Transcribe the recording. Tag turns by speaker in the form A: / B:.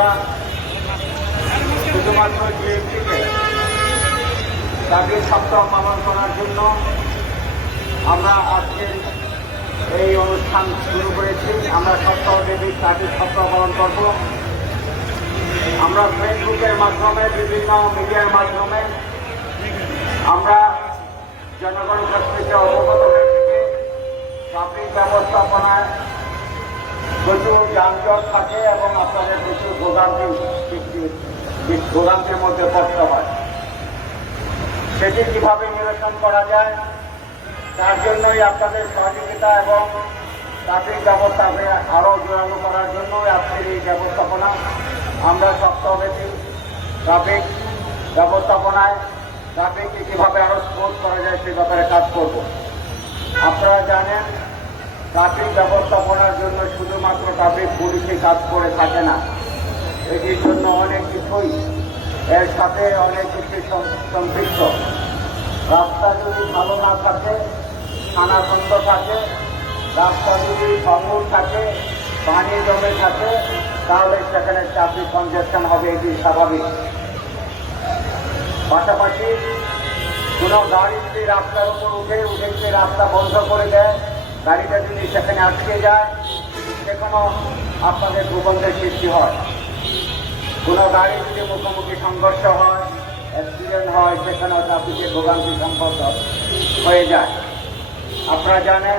A: আমরা শুধুমাত্র জিএসটিকে চাকরির সপ্তাহ পালন করার জন্য আমরা আজকে এই অনুষ্ঠান শুরু করেছি। আমরা সপ্তাহ দেবী জাতীয় সপ্তাহ পালন করব। আমরা ফেসবুকের মাধ্যমে, বিভিন্ন মিডিয়ার মাধ্যমে আমরা জনগণ কর্তৃক অবগত হয়ে থেকে ট্রাফিক ব্যবস্থাপনায় প্রচুর যানজট থাকে এবং আপনাদের প্রচুর ভোগান্তি ভোগান্তির মধ্যে পড়তে হয়। সেটি কীভাবে নিরসন করা যায়, তার জন্যই আপনাদের সহযোগিতা এবং ট্রাফিক ব্যবস্থাকে আরও জোরালো করার জন্যই আজকের এই ব্যবস্থাপনা। আমরা সপ্তাহব্যাপী ট্রাফিক ব্যবস্থাপনায় ট্রাফিককে কীভাবে আরও স্মুথ করা যায় সে ব্যাপারে কাজ করব। আপনারা জানেন ট্রাফিক ব্যবস্থাপনার জন্য শুধুমাত্র ট্রাফিক পুলিশই কাজ করে থাকে না। এটির জন্য অনেক কিছুই এর সাথে অনেক কিছু সম্পৃক্ত। রাস্তা যদি ভালো না থাকে খানাখন্দ থাকে, রাস্তা যদি ভঙ্গুর থাকে, পানি জমে থাকে, তাহলে সেখানে ট্রাফিক কনজেকশন হবে, এটি স্বাভাবিক। পাশাপাশি কোনো গাড়ি যদি রাস্তার উপর উঠে উঠে রাস্তা বন্ধ করে দেয় গাড়িটা যদি সেখানে আটকে যায় সেখানেও আপনাদের ভূগন্ধের সৃষ্টি হয়। কোনো গাড়ি যদি মুখোমুখি সংঘর্ষ হয় অ্যাক্সিডেন্ট হয়, সেখানেও ট্রাফিকের ভোগান্তি সংঘর্ষ হয়ে যায়। আপনারা জানেন